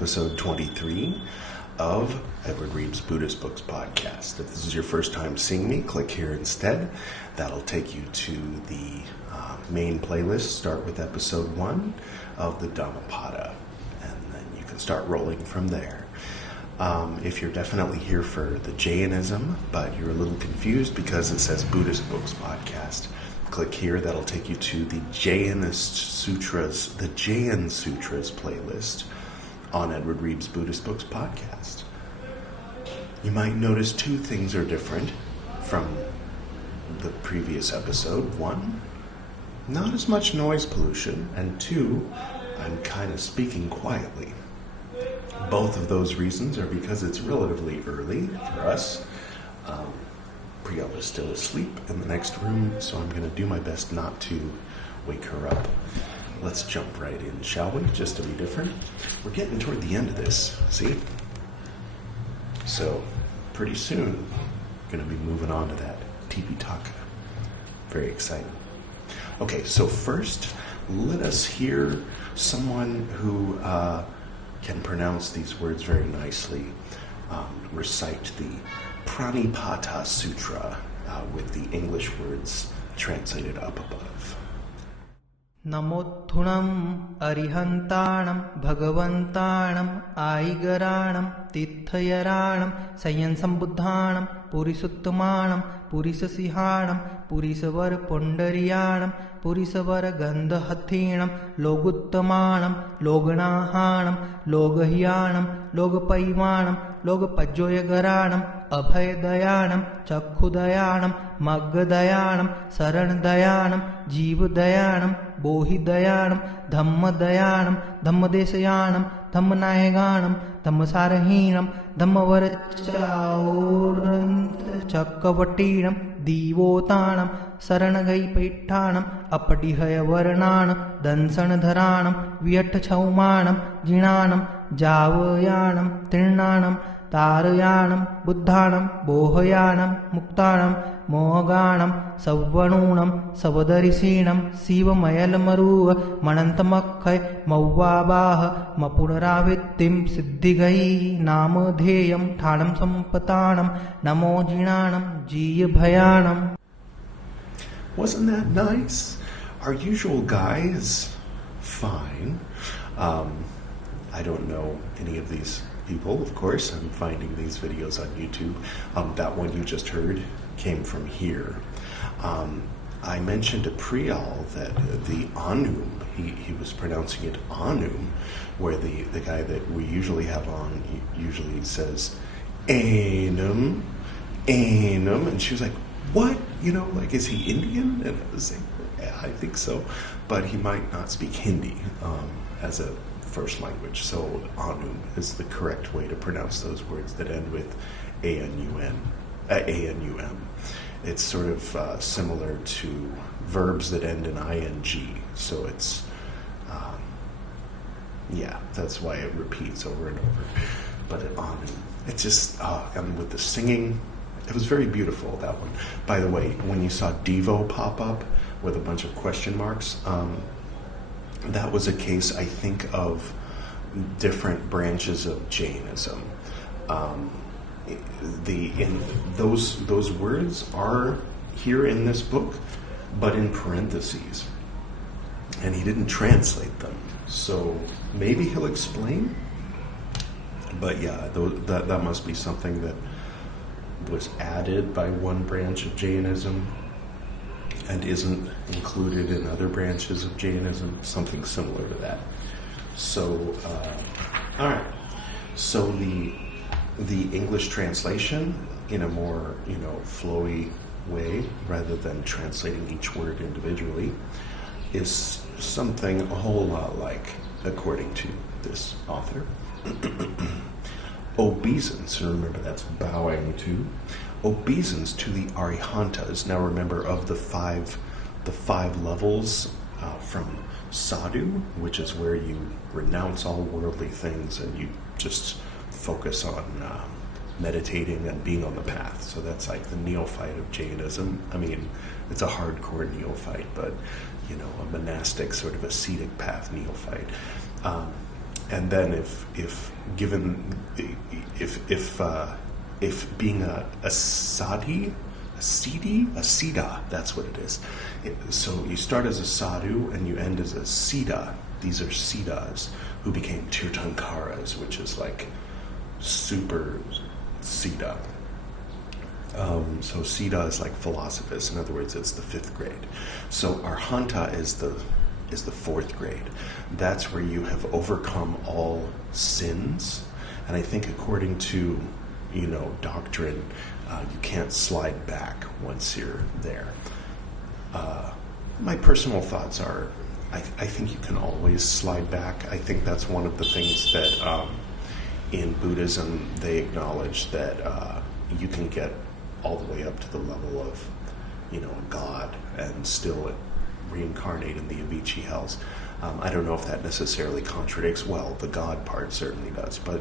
episode 23 of Edward Reeb's Buddhist Books podcast. If this is your first time seeing me, click here instead. That'll take you to the main playlist. Start with episode 1 of the Dhammapada, and then you can start rolling from there. If you're definitely here for the Jainism, but you're a little confused because it says Buddhist Books podcast, click here. That'll take you to the Jain Sūtras playlist on Edward Reeb's Buddhist Books podcast. You might notice two things are different from the previous episode. One, not as much noise pollution, and two, I'm kind of speaking quietly. Both of those reasons are because it's relatively early for us. Priyal is still asleep in the next room, so I'm going to do my best not to wake her up. Let's jump right in, shall we? Just to be different. We're getting toward the end of this, see? So, pretty soon, going to be moving on to that Tipitaka. Very exciting. Okay, so first, let us hear someone who can pronounce these words very nicely recite the Pranipāta Sūtra with the English words translated up above. Namothunam arihantanam bhagavantanam aigaranam tithayaranam sayansambuddhanam purisuttamanam purisasihanam purisavara pundariyanam purisavara gandhahathinam loguttamanam loganahanam logahyanam logapaivanam logapajjoyagaranam abhaydayanam chakkhudayanam maggadayanam sarandayanam jivadayanam bohidayanam dhammadayanam dhammadesayanam dhammanayaganam dhammasarahinam dhammavarachaurant chakkavatinam divotanam saranagaipaittanam apadihayavaranam dansanadharanam viyattachaumanam jinanam javayanam tirnanam Tarayanam, Buddhanam, Bohayanam, Muktanam, Mohaganam, Savvanunam, Savadarisinam, Sivamayalamaruva, Manantamakkhay, Mauvabaha, Mapunaravittim, Siddhigai, Namadheyam, Thanam Sampatanam, Namo Jinanam, Jiyabhayanam. Wasn't that nice? Our usual guy is fine. I don't know any of these people, of course. I'm finding these videos on YouTube. That one you just heard came from here. I mentioned to Priyal that the Anum, he was pronouncing it Anum, where the guy that we usually have on usually says Anum, Anum, and she was like, what? Like, is he Indian? And I was like, yeah, I think so, but he might not speak Hindi as a first language, so Anum is the correct way to pronounce those words that end with A-N-U-M. It's sort of similar to verbs that end in ing, so it's, that's why it repeats over and over. But Anum, it's just, and with the singing, it was very beautiful, that one. By the way, when you saw Devo pop up with a bunch of question marks, that was a case, I think, of different branches of Jainism. Those words are here in this book, but in parentheses, and he didn't translate them. So maybe he'll explain. But yeah, that must be something that was added by one branch of Jainism and isn't included in other branches of Jainism, something similar to that. So, all right. So the English translation in a more, flowy way, rather than translating each word individually, is something a whole lot like, according to this author, obeisance. Remember, that's bowing to. Obeisance to the Arihantas. Now remember, of the five levels from sadhu, which is where you renounce all worldly things and you just focus on meditating and being on the path. So that's like the neophyte of Jainism. I mean, it's a hardcore neophyte, but a monastic sort of ascetic path neophyte. And then if being a siddha, that's what it is. So you start as a sadhu and you end as a siddha. These are siddhas who became tirthankaras, which is like super siddha. So siddha is like philosophers. In other words, it's the 5th grade. So arhanta is the 4th grade. That's where you have overcome all sins. And I think according to, doctrine, you can't slide back once you're there. My personal thoughts are, I think you can always slide back. I think that's one of the things that in Buddhism they acknowledge, that you can get all the way up to the level of, a god and still reincarnate in the Avicii hells. I don't know if that necessarily contradicts. Well, the God part certainly does, but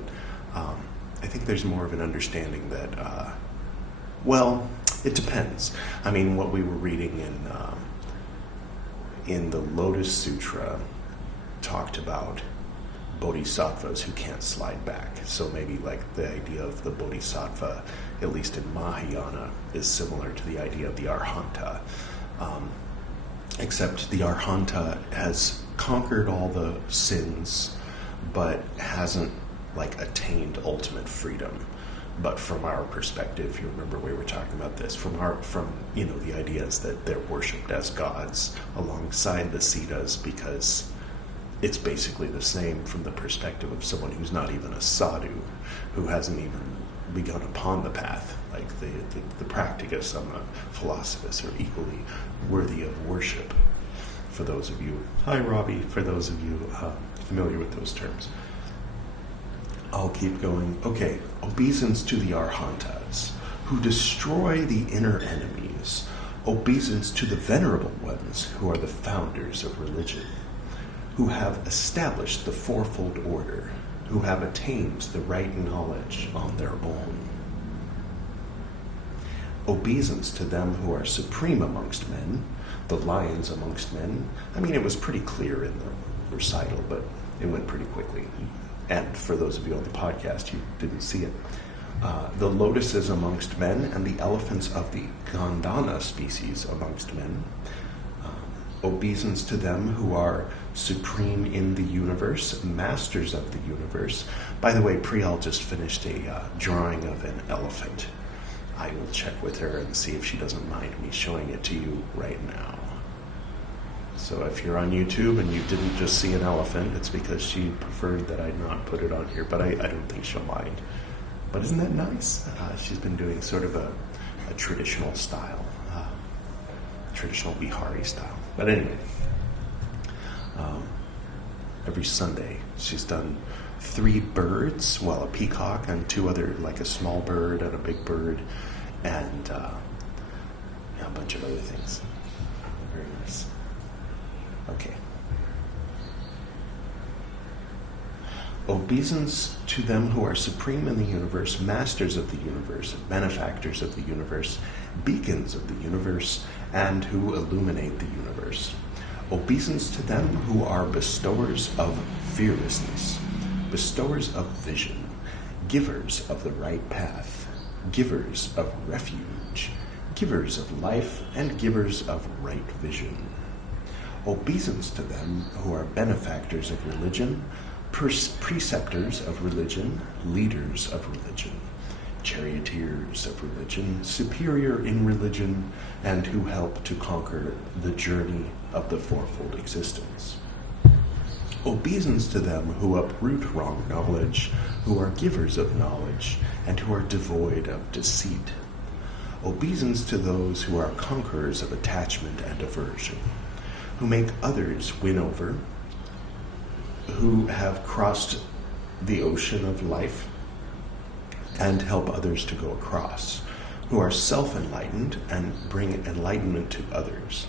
I think there's more of an understanding that, it depends. I mean, what we were reading in the Lotus Sutra talked about bodhisattvas who can't slide back. So maybe like the idea of the bodhisattva, at least in Mahayana, is similar to the idea of the arhanta. Except the arhanta has conquered all the sins, but hasn't attained ultimate freedom. But from our perspective, you remember we were talking about this, from the idea is that they're worshipped as gods alongside the siddhas, because it's basically the same from the perspective of someone who's not even a sadhu, who hasn't even begun upon the path. Like the practicus and the philosophers are equally worthy of worship. For those of you, hi Robbie, for those of you familiar with those terms. I'll keep going. Okay, obeisance to the arhantas, who destroy the inner enemies. Obeisance to the venerable ones, who are the founders of religion, who have established the fourfold order, who have attained the right knowledge on their own. Obeisance to them who are supreme amongst men, the lions amongst men. I mean, it was pretty clear in the recital, but it went pretty quickly. And for those of you on the podcast, you didn't see it. The lotuses amongst men and the elephants of the Gandhana species amongst men. Obeisance to them who are supreme in the universe, masters of the universe. By the way, Priyal just finished a drawing of an elephant. I will check with her and see if she doesn't mind me showing it to you right now. So if you're on YouTube and you didn't just see an elephant, it's because she preferred that I not put it on here, but I don't think she'll mind. But isn't that nice? She's been doing sort of a traditional style, traditional Bihari style. But anyway, every Sunday she's done 3 birds, a peacock and 2 other, like a small bird and a big bird, and a bunch of other things. Very nice. Okay. Obeisance to them who are supreme in the universe, masters of the universe, benefactors of the universe, beacons of the universe, and who illuminate the universe. Obeisance to them who are bestowers of fearlessness, bestowers of vision, givers of the right path, givers of refuge, givers of life, and givers of right vision. Obeisance to them who are benefactors of religion, preceptors of religion, leaders of religion, charioteers of religion, superior in religion, and who help to conquer the journey of the fourfold existence. Obeisance to them who uproot wrong knowledge, who are givers of knowledge, and who are devoid of deceit. Obeisance to those who are conquerors of attachment and aversion, who make others win over, who have crossed the ocean of life and help others to go across, who are self-enlightened and bring enlightenment to others,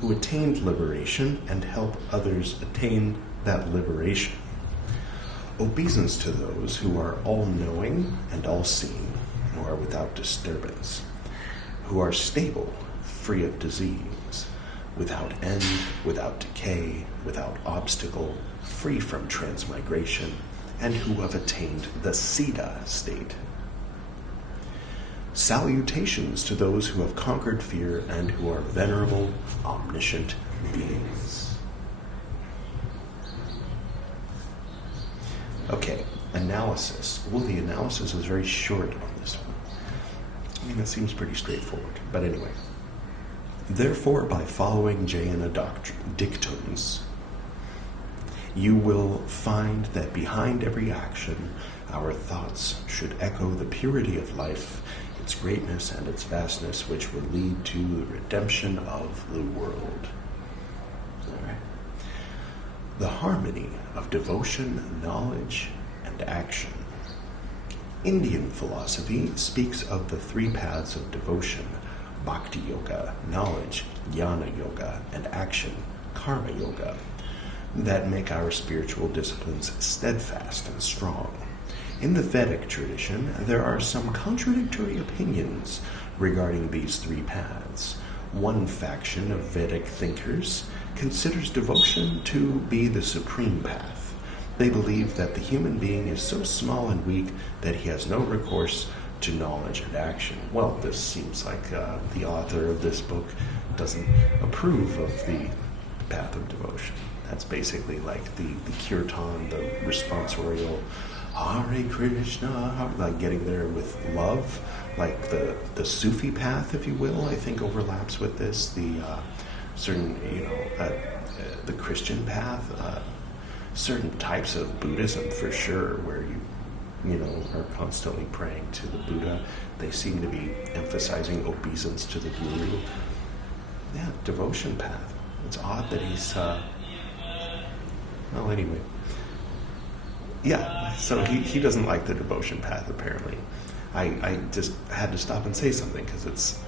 who attained liberation and help others attain that liberation. Obeisance to those who are all-knowing and all-seeing, who are without disturbance, who are stable, free of disease, without end, without decay, without obstacle, free from transmigration, and who have attained the Siddha state. Salutations to those who have conquered fear and who are venerable, omniscient beings. Okay, analysis. Well, the analysis is very short on this one. I mean, it seems pretty straightforward, but anyway. Therefore, by following Jaina dictums, you will find that behind every action, our thoughts should echo the purity of life, its greatness and its vastness, which will lead to the redemption of the world. All right. The harmony of devotion, knowledge, and action. Indian philosophy speaks of the three paths of devotion: bhakti yoga, knowledge, jnana yoga, and action, karma yoga, that make our spiritual disciplines steadfast and strong. In the Vedic tradition, there are some contradictory opinions regarding these three paths. One faction of Vedic thinkers considers devotion to be the supreme path. They believe that the human being is so small and weak that he has no recourse to knowledge and action. Well, this seems like the author of this book doesn't approve of the path of devotion. That's basically like the kirtan, the responsorial, Hare Krishna, like getting there with love, like the Sufi path, if you will, I think overlaps with this. The certain, the Christian path, certain types of Buddhism for sure, where you are constantly praying to the Buddha. They seem to be emphasizing obeisance to the Guru. Yeah, devotion path. It's odd that he's, well, anyway. Yeah, so he doesn't like the devotion path, apparently. I just had to stop and say something, because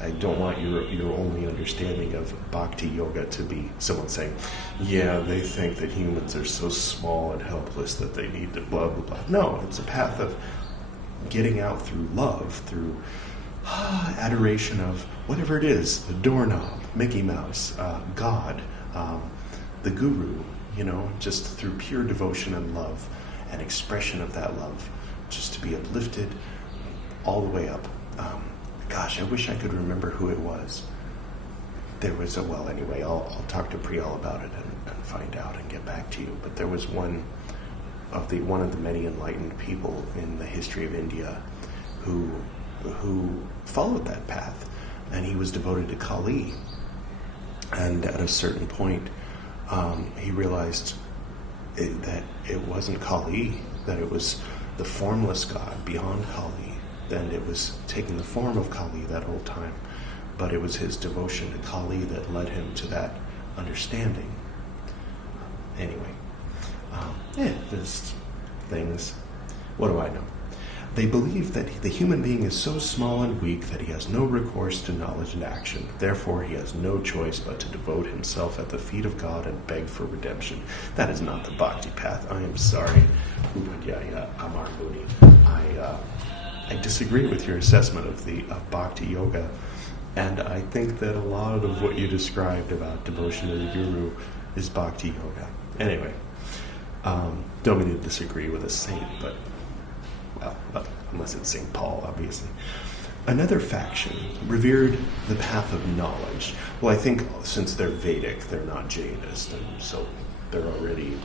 I don't want your only understanding of bhakti yoga to be someone saying, yeah, they think that humans are so small and helpless that they need to blah, blah, blah. No, it's a path of getting out through love, through adoration of whatever it is, the doorknob, Mickey Mouse, God, the Guru, just through pure devotion and love and expression of that love, just to be uplifted all the way up. Gosh, I wish I could remember who it was. There was anyway, I'll talk to Priyal about it and find out and get back to you. But there was one of the many enlightened people in the history of India who followed that path, and he was devoted to Kali. And at a certain point, he realized that it wasn't Kali, that it was the formless God beyond Kali. And it was taking the form of Kali that whole time, but it was his devotion to Kali that led him to that understanding. Anyway, there's things. What do I know? They believe that the human being is so small and weak that he has no recourse to knowledge and action. Therefore, he has no choice but to devote himself at the feet of God and beg for redemption. That is not the bhakti path. I am sorry, Upadhyaya Amar Muni. I disagree with your assessment of bhakti yoga, and I think that a lot of what you described about devotion to the Guru is bhakti yoga. Anyway, don't mean to disagree with a saint, but well, unless it's St. Paul, obviously. Another faction revered the path of knowledge. Well, I think since they're Vedic, they're not Jainist, and so they're already,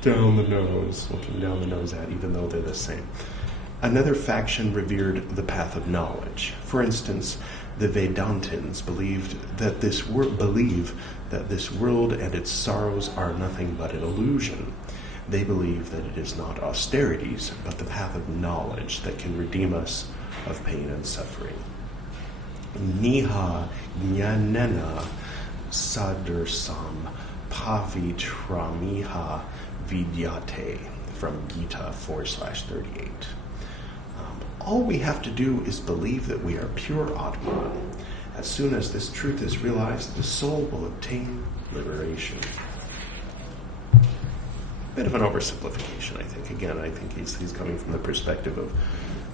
down the nose, looking down the nose at, even though they're the same. Another faction revered the path of knowledge. For instance, the Vedantins believe that this world and its sorrows are nothing but an illusion. They believe that it is not austerities, but the path of knowledge that can redeem us of pain and suffering. Niha jnanena sadursam pavitramiha vidyate, from Gita 4/38. All we have to do is believe that we are pure Atman. As soon as this truth is realized, the soul will obtain liberation. Bit of an oversimplification, I think. Again, I think he's coming from the perspective of,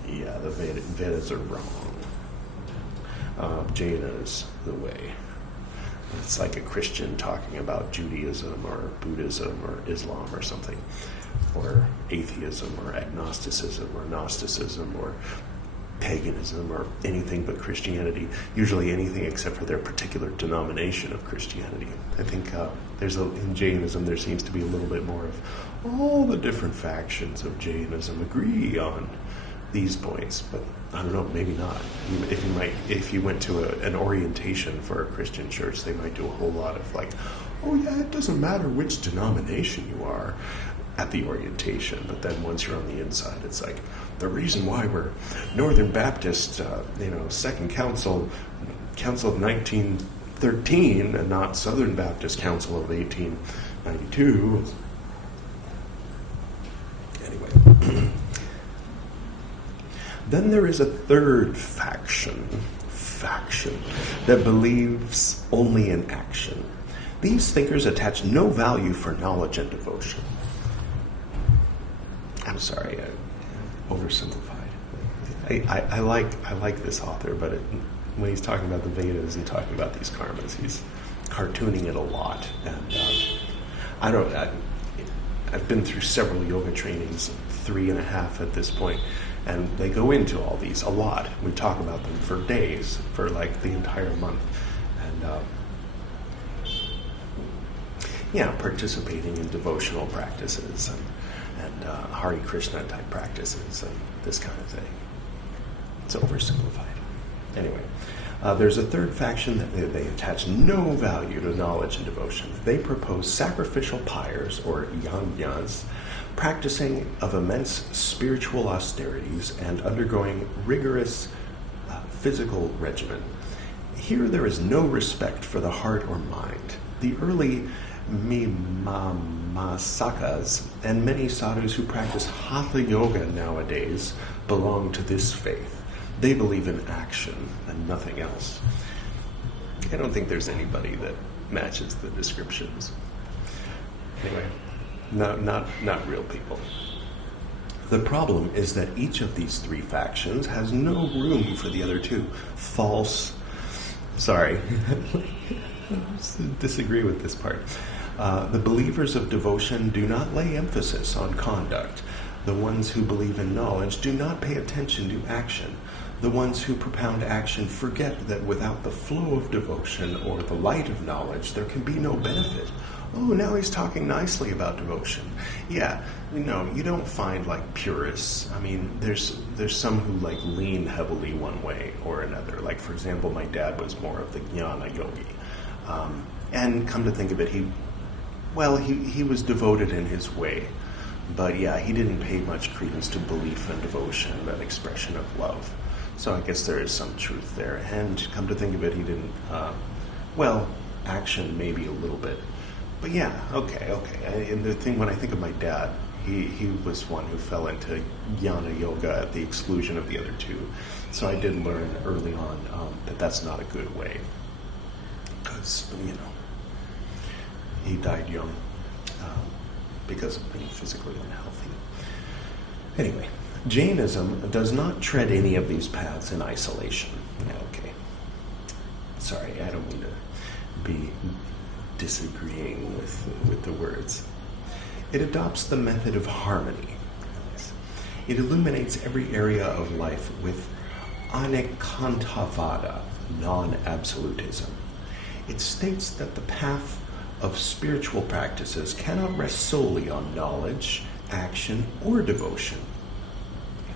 the Vedas are wrong. Jaina is the way. It's like a Christian talking about Judaism or Buddhism or Islam or something, or atheism or agnosticism or Gnosticism or paganism or anything but Christianity, usually anything except for their particular denomination of Christianity. I think in Jainism there seems to be a little bit more of all the different factions of Jainism agree on these points, but I don't know, maybe not. If you went to an orientation for a Christian church, they might do a whole lot of like, oh yeah, it doesn't matter which denomination you are at the orientation, but then once you're on the inside, it's like, the reason why we're Northern Baptist, Second Council of 1913, and not Southern Baptist Council of 1892. Anyway. Then there is a third faction that believes only in action. These thinkers attach no value for knowledge and devotion. I'm sorry, I oversimplified. I like this author, but when he's talking about the Vedas and talking about these karmas, he's cartooning it a lot. And I've been through several yoga trainings, 3.5 at this point, and they go into all these a lot. We talk about them for days, for like the entire month. And participating in devotional practices and Hare Krishna type practices and this kind of thing. It's oversimplified. Anyway, there's a third faction that they attach no value to knowledge and devotion. They propose sacrificial pyres, or yajnas, practicing of immense spiritual austerities and undergoing rigorous physical regimen. Here there is no respect for the heart or mind. The early Mimamasakas and many sadhus who practice Hatha Yoga nowadays belong to this faith. They believe in action and nothing else. I don't think there's anybody that matches the descriptions. Anyway, not real people. The problem is that each of these three factions has no room for the other two. Sorry, disagree with this part. The believers of devotion do not lay emphasis on conduct. The ones who believe in knowledge do not pay attention to action. The ones who propound action forget that without the flow of devotion or the light of knowledge, there can be no benefit. Oh, now he's talking nicely about devotion. Yeah, you don't find like purists. I mean, there's some who like lean heavily one way or another. Like, for example, my dad was more of the jnana yogi. And come to think of it, he was devoted in his way. But yeah, he didn't pay much credence to belief and devotion, that expression of love. So I guess there is some truth there. And come to think of it, he didn't, action maybe a little bit. But yeah, okay. And the thing, when I think of my dad, he was one who fell into jnana yoga at the exclusion of the other two. So I did learn early on that that's not a good way. Because, he died young because of being physically unhealthy. Anyway, Jainism does not tread any of these paths in isolation. Okay. Sorry, I don't mean to be disagreeing with the words. It adopts the method of harmony. It illuminates every area of life with anekantavada, non-absolutism. It states that the path of spiritual practices cannot rest solely on knowledge, action, or devotion.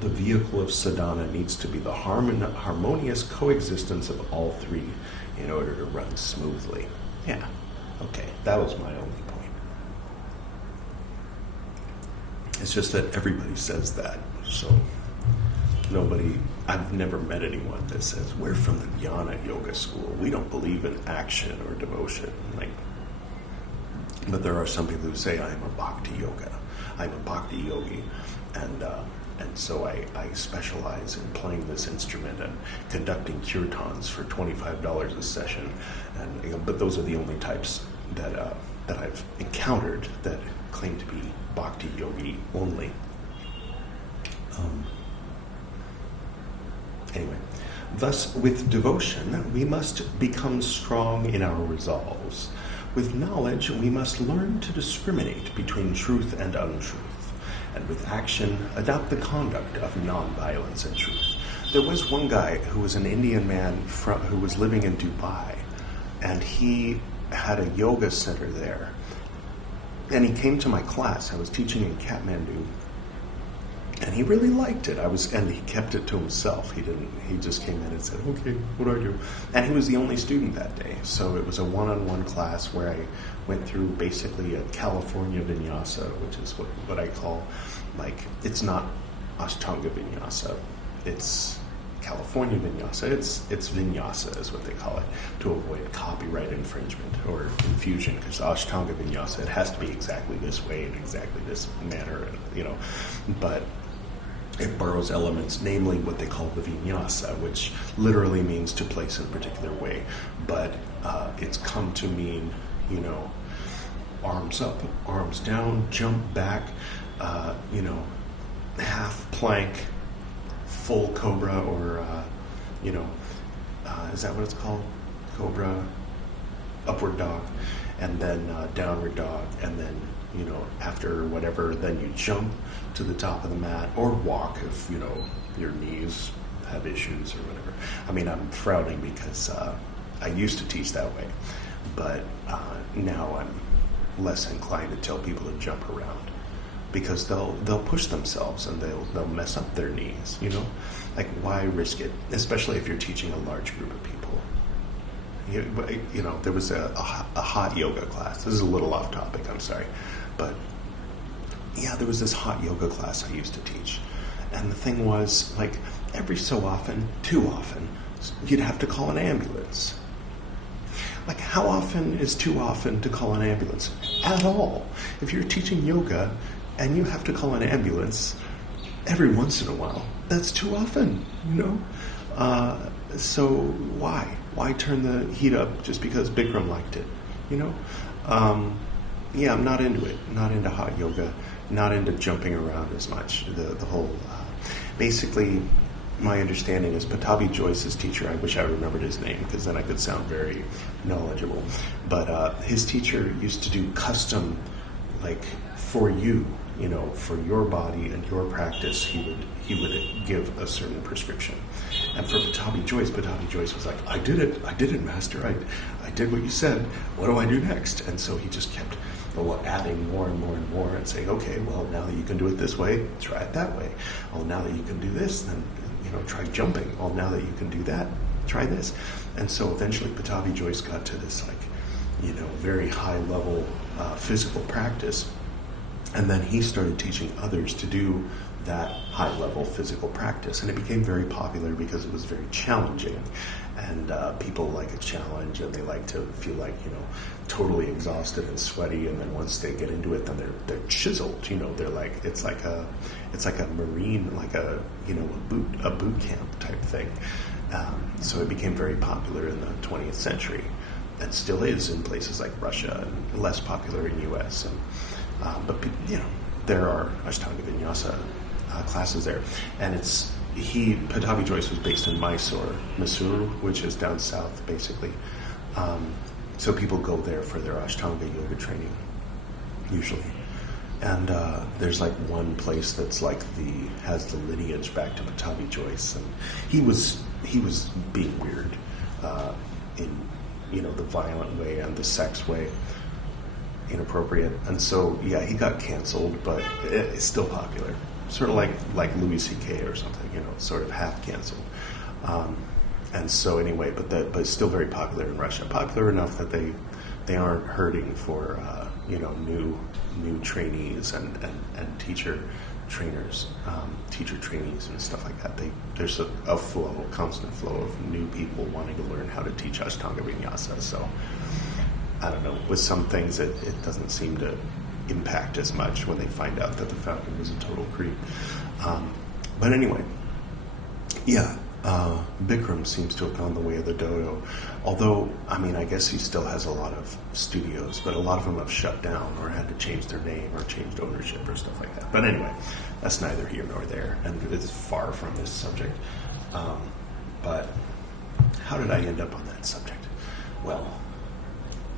The vehicle of sadhana needs to be the harmonious coexistence of all three in order to run smoothly. Yeah, okay, that was my only point. It's just that everybody says that, so I've never met anyone that says, we're from the Jnana Yoga school. We don't believe in action or devotion. But there are some people who say, I'm a bhakti yoga. I'm a bhakti yogi. And so I specialize in playing this instrument and conducting kirtans for $25 a session. But those are the only types that I've encountered that claim to be bhakti yogi only. Anyway, Thus, with devotion, we must become strong in our resolves. With knowledge, we must learn to discriminate between truth and untruth. And with action, adopt the conduct of nonviolence and truth. There was one guy who was an Indian man who was living in Dubai, and he had a yoga center there. And he came to my class. I was teaching in Kathmandu, and he really liked it. And he kept it to himself. He just came in and said, "Okay, what do I do?" And he was the only student that day. So it was a one-on-one class where I went through basically a California Vinyasa, which is what I call, like, it's not Ashtanga Vinyasa. It's California Vinyasa. It's Vinyasa is what they call it, to avoid copyright infringement or confusion, because Ashtanga Vinyasa, it has to be exactly this way and exactly this manner, but it borrows elements, namely what they call the Vinyasa, which literally means to place in a particular way, but it's come to mean, arms up, arms down, jump back, half plank, full cobra, or is that what it's called? Cobra, upward dog, and then downward dog, and then after whatever, then you jump to the top of the mat, or walk if your knees have issues or whatever. I mean, I'm frowning because I used to teach that way, but now I'm less inclined to tell people to jump around, because they'll push themselves and they'll mess up their knees, Like, why risk it? Especially if you're teaching a large group of people. There was a hot yoga class. This is a little off topic, I'm sorry. But, yeah, there was this hot yoga class I used to teach. And the thing was, like, every so often, too often, you'd have to call an ambulance. Like, how often is too often to call an ambulance? At all. If you're teaching yoga and you have to call an ambulance every once in a while, that's too often, So why? Why turn the heat up just because Bikram liked it, Yeah, I'm not into it. Not into hot yoga. Not into jumping around as much. The whole... basically, my understanding is Pattabhi Joyce's teacher, I wish I remembered his name, because then I could sound very knowledgeable, but his teacher used to do custom, like, for you, for your body and your practice, he would give a certain prescription. And for Pattabhi Joyce was like, I did it, Master. I did what you said. What do I do next? And so he just kept adding more and more and more and saying, okay, well, now that you can do it this way, try it that way. Oh, now that you can do this, then, try jumping. Oh, now that you can do that, try this. And so eventually Pattabhi Joyce got to this, very high level physical practice. And then he started teaching others to do that high-level physical practice. And it became very popular because it was very challenging. And people like a challenge, and they like to feel like, totally exhausted and sweaty. And then once they get into it, then they're chiseled. They're like, it's like a marine, like a boot camp type thing. So it became very popular in the 20th century, and still is in places like Russia, and less popular in U.S. But there are Ashtanga Vinyasa classes there, and Pattabhi Joyce was based in Mysore, which is down south, basically. So people go there for their Ashtanga yoga training, usually. And there's like one place that's like has the lineage back to Pattabhi Joyce, and he was being weird in the violent way and the sex way. Inappropriate, and so he got canceled, but it's still popular, sort of like Louis C.K. or something, sort of half canceled. And so anyway, but it's still very popular in Russia, popular enough that they aren't hurting for new trainees and teacher trainers, teacher trainees and stuff like that. There's a constant flow of new people wanting to learn how to teach Ashtanga Vinyasa. So I don't know, with some things it doesn't seem to impact as much when they find out that the founder was a total creep. But anyway, Bikram seems to have gone the way of the dodo. Although, I guess he still has a lot of studios, but a lot of them have shut down or had to change their name or changed ownership or stuff like that. But anyway, that's neither here nor there, and it's far from this subject. But how did I end up on that subject? Well,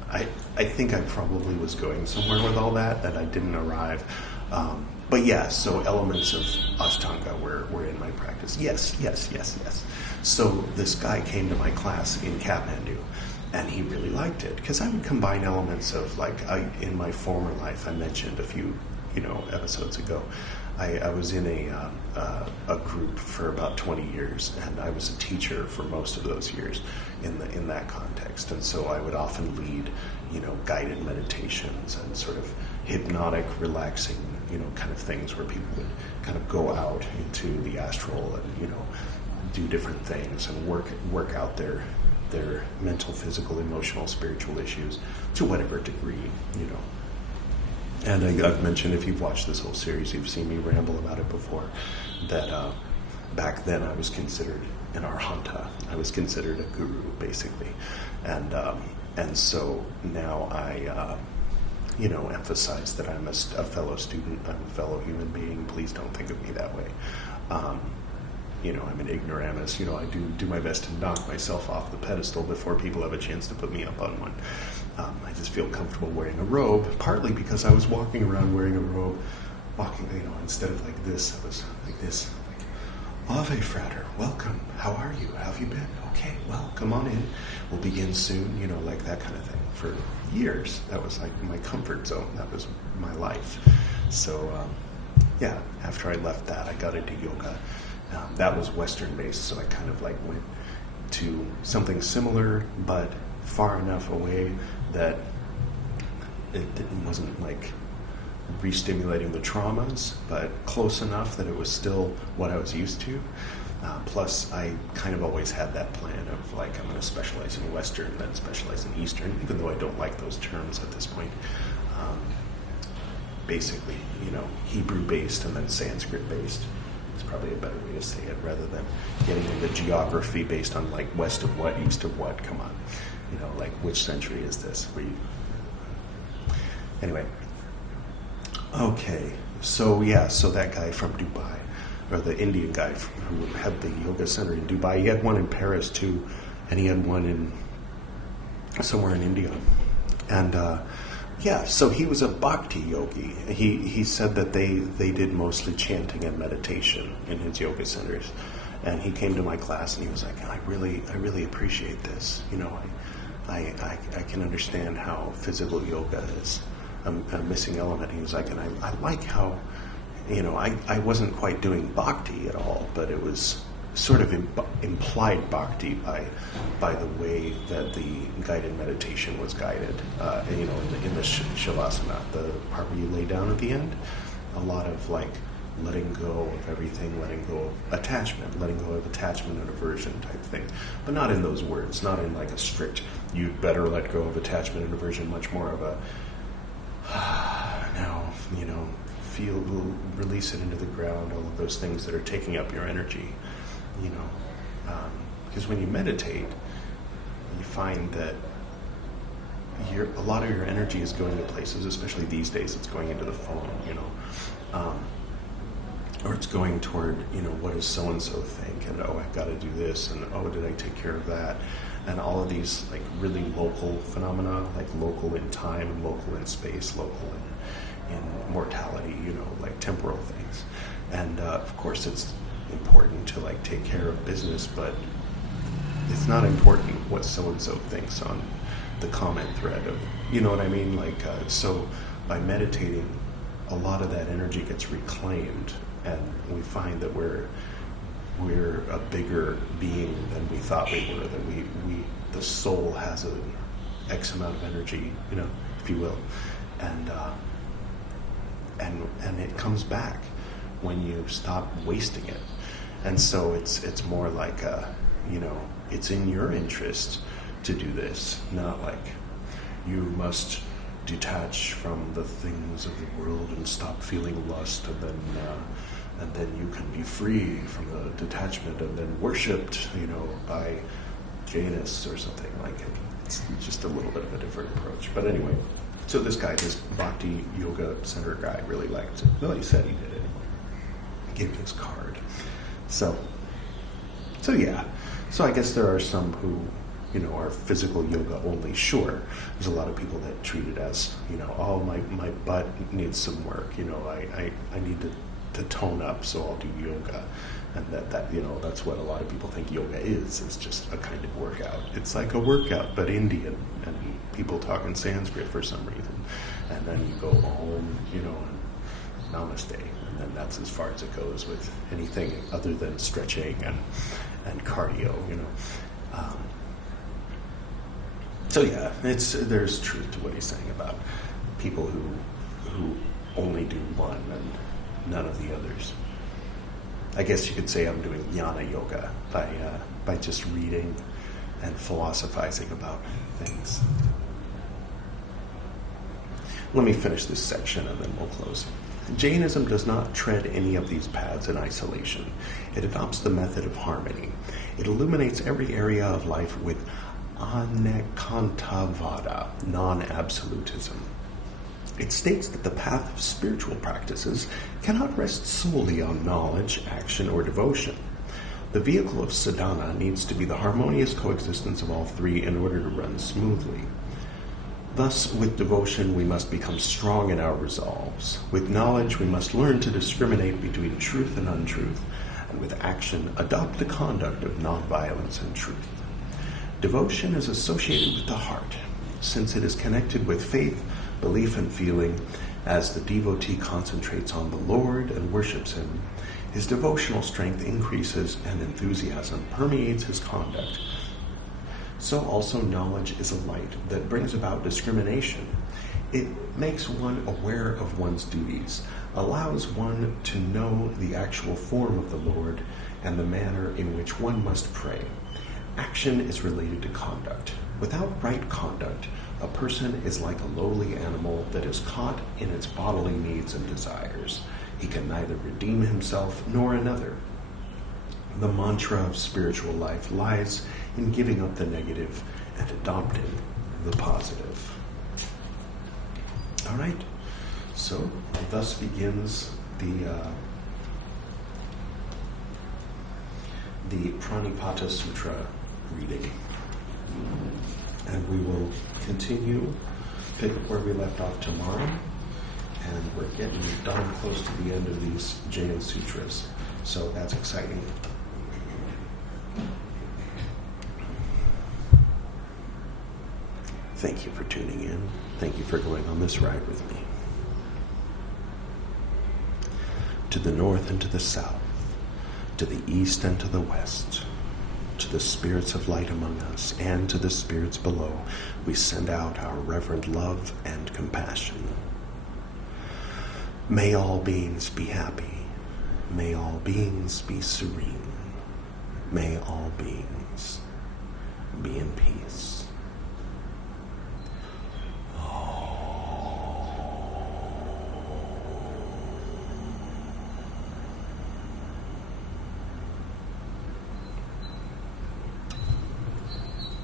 I think I probably was going somewhere with all that, and I didn't arrive. But yeah, so elements of Ashtanga were in my practice. Yes. So this guy came to my class in Kathmandu, and he really liked it, because I would combine elements of, like, in my former life, I mentioned a few, episodes ago, I was in a group for about 20 years, and I was a teacher for most of those years in that context. And so I would often lead, guided meditations and sort of hypnotic, relaxing, kind of things where people would kind of go out into the astral and, do different things and work out their mental, physical, emotional, spiritual issues to whatever degree, And I've mentioned, if you've watched this whole series, you've seen me ramble about it before, that back then I was considered an arhanta. I was considered a guru, basically. And so now I, emphasize that I'm a fellow student, I'm a fellow human being. Please don't think of me that way. I'm an ignoramus. I do my best to knock myself off the pedestal before people have a chance to put me up on one. I just feel comfortable wearing a robe, partly because I was walking around wearing a robe, instead of like this, I was like this, like, Ave Frater, welcome, how are you, how have you been? Okay, well, come on in, we'll begin soon, like that kind of thing. For years, that was like my comfort zone, that was my life. So, after I left that, I got into yoga. That was Western-based, so I kind of like went to something similar, but far enough away that it wasn't like re-stimulating the traumas, but close enough that it was still what I was used to. Plus, I kind of always had that plan of like, I'm going to specialize in Western, then specialize in Eastern, even though I don't like those terms at this point. Basically, Hebrew-based and then Sanskrit-based. It's probably a better way to say it, rather than getting into geography based on like west of what, east of what. Come on, like which century is this? Anyway, okay, so that guy from Dubai, or the Indian guy who had the yoga center in Dubai, he had one in Paris too, and he had one in somewhere in India, and so he was a bhakti yogi. He said that they did mostly chanting and meditation in his yoga centers. And he came to my class and he was like, I really appreciate this. I can understand how physical yoga is a missing element. He was like, and I like how, I wasn't quite doing bhakti at all, but it was sort of implied bhakti by the way that the guided meditation was guided, in the shavasana, the part where you lay down at the end, a lot of like letting go of everything, letting go of attachment and aversion type thing, but not in those words, not in like a strict, you'd better let go of attachment and aversion, much more of a, now, feel, release it into the ground, all of those things that are taking up your energy. Because when you meditate, you find that a lot of your energy is going to places, especially these days, it's going into the phone, or it's going toward, what does so-and-so think, and I've got to do this, and did I take care of that, and all of these like really local phenomena, like local in time, local in space, local in mortality, like temporal things. And of course it's important to like take care of business, but it's not important what so-and-so thinks on the comment thread of, you know what I mean? Like, so by meditating, a lot of that energy gets reclaimed, and we find that we're a bigger being than we thought we were, that the soul has an X amount of energy, if you will, and it comes back when you stop wasting it. And so it's more like it's in your interest to do this, not like you must detach from the things of the world and stop feeling lust, and then you can be free from the detachment and then worshipped, by Jainists or something. Like, it's just a little bit of a different approach. But anyway, so this guy, this bhakti yoga center guy, really liked it. Well, he said he did it. He gave me his card. So yeah. So I guess there are some who, are physical yoga only. Sure, there's a lot of people that treat it as, oh, my butt needs some work. I need to tone up, so I'll do yoga. And that that's what a lot of people think yoga is. It's just a kind of workout. It's like a workout, but Indian, and people talk in Sanskrit for some reason. And then you go home, and namaste. And then that's as far as it goes with anything other than stretching and cardio, So yeah, there's truth to what he's saying about people who only do one and none of the others. I guess you could say I'm doing jnana yoga by just reading and philosophizing about things. Let me finish this section and then we'll close. Jainism does not tread any of these paths in isolation. It adopts the method of harmony. It illuminates every area of life with Anekantavada, non-absolutism. It states that the path of spiritual practices cannot rest solely on knowledge, action, or devotion. The vehicle of sadhana needs to be the harmonious coexistence of all three in order to run smoothly. Thus, with devotion, we must become strong in our resolves. With knowledge, we must learn to discriminate between truth and untruth. And with action, adopt the conduct of nonviolence and truth. Devotion is associated with the heart, since it is connected with faith, belief, and feeling. As the devotee concentrates on the Lord and worships Him, his devotional strength increases and enthusiasm permeates his conduct. So also knowledge is a light that brings about discrimination. It makes one aware of one's duties, allows one to know the actual form of the Lord and the manner in which one must pray. Action is related to conduct. Without right conduct, a person is like a lowly animal that is caught in its bodily needs and desires. He can neither redeem himself nor another. The mantra of spiritual life lies in giving up the negative and adopting the positive. All right, so thus begins the Pranipāta Sūtra reading. And we will continue, pick up where we left off tomorrow, and we're getting darn close to the end of these Jain Sūtras, so that's exciting. Thank you for tuning in. Thank you for going on this ride with me. To the north and to the south, to the east and to the west, to the spirits of light among us and to the spirits below, we send out our reverent love and compassion. May all beings be happy. May all beings be serene. May all beings be in peace.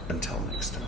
Until next time.